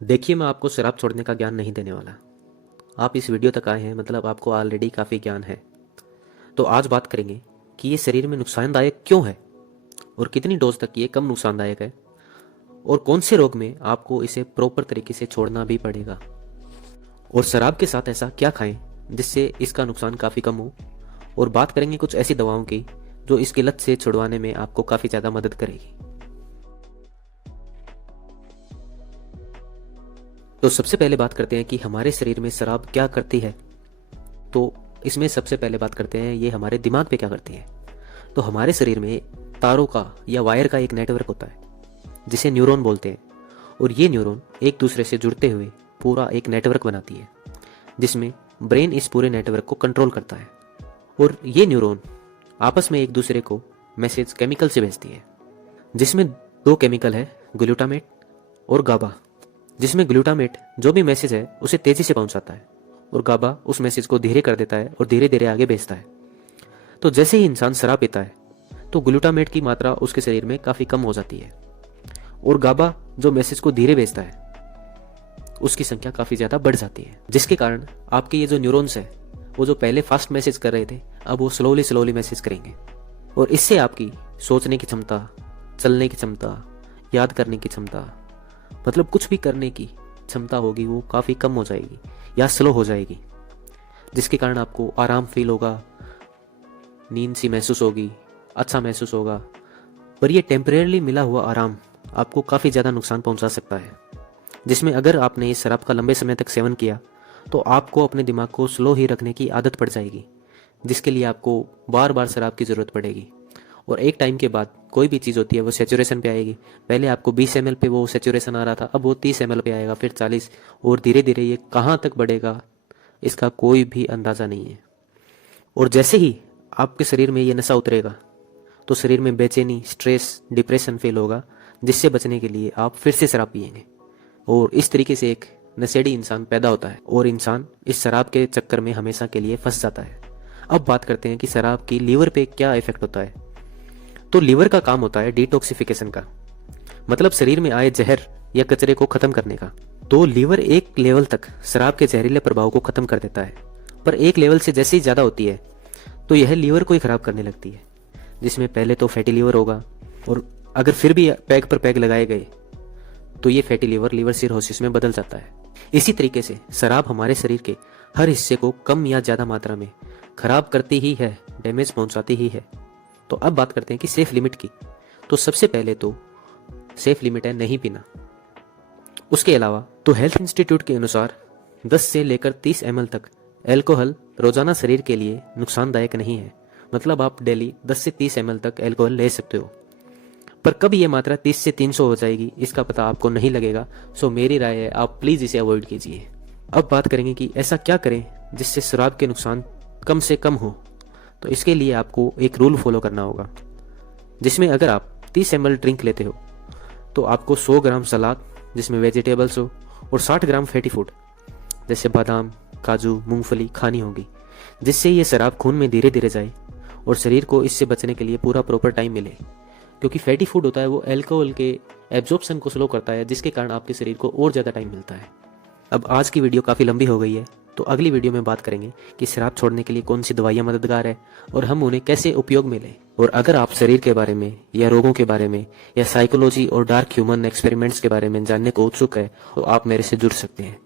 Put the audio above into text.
देखिए, मैं आपको शराब छोड़ने का ज्ञान नहीं देने वाला। आप इस वीडियो तक आए हैं मतलब आपको ऑलरेडी काफ़ी ज्ञान है। तो आज बात करेंगे कि ये शरीर में नुकसानदायक क्यों है और कितनी डोज तक ये कम नुकसानदायक है और कौन से रोग में आपको इसे प्रॉपर तरीके से छोड़ना भी पड़ेगा। और शराब के साथ ऐसा क्या खाएं जिससे इसका नुकसान काफ़ी कम हो। और बात करेंगे कुछ ऐसी दवाओं की जो इसकी लत से छुड़वाने में आपको काफ़ी ज़्यादा मदद करेगी। तो सबसे पहले बात करते हैं कि हमारे शरीर में शराब क्या करती है। तो इसमें सबसे पहले बात करते हैं ये हमारे दिमाग पे क्या करती है। तो हमारे शरीर में तारों का या वायर का एक नेटवर्क होता है जिसे न्यूरॉन बोलते हैं। और ये न्यूरॉन एक दूसरे से जुड़ते हुए पूरा एक नेटवर्क बनाती है जिसमें ब्रेन इस पूरे नेटवर्क को कंट्रोल करता है। और ये न्यूरॉन आपस में एक दूसरे को मैसेज केमिकल से भेजती है जिसमें दो केमिकल है, ग्लूटामेट और गाबा। जिसमें ग्लूटामेट जो भी मैसेज है उसे तेजी से पहुंचाता है और गाबा उस मैसेज को धीरे कर देता है और धीरे धीरे आगे भेजता है। तो जैसे ही इंसान शराब पीता है तो ग्लूटामेट की मात्रा उसके शरीर में काफ़ी कम हो जाती है और गाबा जो मैसेज को धीरे भेजता है उसकी संख्या काफ़ी ज़्यादा बढ़ जाती है, जिसके कारण आपके ये जो न्यूरॉन्स है वो जो पहले फास्ट मैसेज कर रहे थे अब वो स्लोली स्लोली मैसेज करेंगे। और इससे आपकी सोचने की क्षमता, चलने की क्षमता, याद करने की क्षमता, मतलब कुछ भी करने की क्षमता होगी वो काफ़ी कम हो जाएगी या स्लो हो जाएगी, जिसके कारण आपको आराम फील होगा, नींद सी महसूस होगी, अच्छा महसूस होगा। पर ये टेम्परेरली मिला हुआ आराम आपको काफ़ी ज़्यादा नुकसान पहुंचा सकता है, जिसमें अगर आपने इस शराब का लंबे समय तक सेवन किया तो आपको अपने दिमाग को स्लो ही रखने की आदत पड़ जाएगी, जिसके लिए आपको बार बार शराब की ज़रूरत पड़ेगी। और एक टाइम के बाद कोई भी चीज़ होती है वो सेचुरेशन पे आएगी। पहले आपको 20 ml पे वो सेचुरेशन आ रहा था, अब वो 30 ml पे आएगा, फिर 40, और धीरे धीरे ये कहाँ तक बढ़ेगा इसका कोई भी अंदाज़ा नहीं है। और जैसे ही आपके शरीर में ये नशा उतरेगा तो शरीर में बेचैनी, स्ट्रेस, डिप्रेशन फील होगा, जिससे बचने के लिए आप फिर से शराब पिएंगे। और इस तरीके से एक नशेड़ी इंसान पैदा होता है और इंसान इस शराब के चक्कर में हमेशा के लिए फंस जाता है। अब बात करते हैं कि शराब की लीवर पे क्या इफेक्ट होता है। तो लीवर का काम होता है डिटॉक्सिफिकेशन का, मतलब शरीर में आए जहर या कचरे को खत्म करने का। तो लीवर एक लेवल तक शराब के जहरीले प्रभाव को खत्म कर देता है, पर एक लेवल से जैसे ही ज़्यादा होती है तो यह लीवर को ही खराब करने लगती है, जिसमें पहले तो फैटी लीवर होगा और अगर फिर भी पैग पर पैग लगाए गए तो ये फैटी लीवर लीवर सिरोसिस में बदल जाता है। इसी तरीके से शराब हमारे शरीर के हर हिस्से को कम या ज़्यादा मात्रा में खराब करती ही है, डैमेज पहुंचाती ही है। तो अब बात करते हैं कि सेफ लिमिट की। तो सबसे पहले तो सेफ लिमिट है नहीं पीना। उसके अलावा तो हेल्थ इंस्टीट्यूट के अनुसार 10 से लेकर 30 ml तक एल्कोहल रोजाना शरीर के लिए नुकसानदायक नहीं है, मतलब आप डेली 10 से 30 ml तक एल्कोहल ले सकते हो। पर कब ये मात्रा 30 से 300 हो जाएगी इसका पता आपको नहीं लगेगा। सो मेरी राय है आप प्लीज़ इसे अवॉइड कीजिए। अब बात करेंगे कि ऐसा क्या करें जिससे शराब के नुकसान कम से कम हो। तो इसके लिए आपको एक रूल फॉलो करना होगा, जिसमें अगर आप 30 ml ड्रिंक लेते हो तो आपको 100 ग्राम सलाद जिसमें वेजिटेबल्स हो और 60 ग्राम फैटी फूड जैसे बादाम, काजू, मूंगफली खानी होगी, जिससे ये शराब खून में धीरे धीरे जाए और शरीर को इससे बचने के लिए पूरा प्रॉपर टाइम मिले। क्योंकि फैटी फूड होता है वो एल्कोहल के एब्जॉर्प्शन को स्लो करता है, जिसके कारण आपके शरीर को और ज़्यादा टाइम मिलता है। अब आज की वीडियो काफ़ी लंबी हो गई है, तो अगली वीडियो में बात करेंगे कि शराब छोड़ने के लिए कौन सी दवाइयाँ मददगार है और हम उन्हें कैसे उपयोग में लें। और अगर आप शरीर के बारे में या रोगों के बारे में या साइकोलॉजी और डार्क ह्यूमन एक्सपेरिमेंट्स के बारे में जानने को उत्सुक है तो आप मेरे से जुड़ सकते हैं।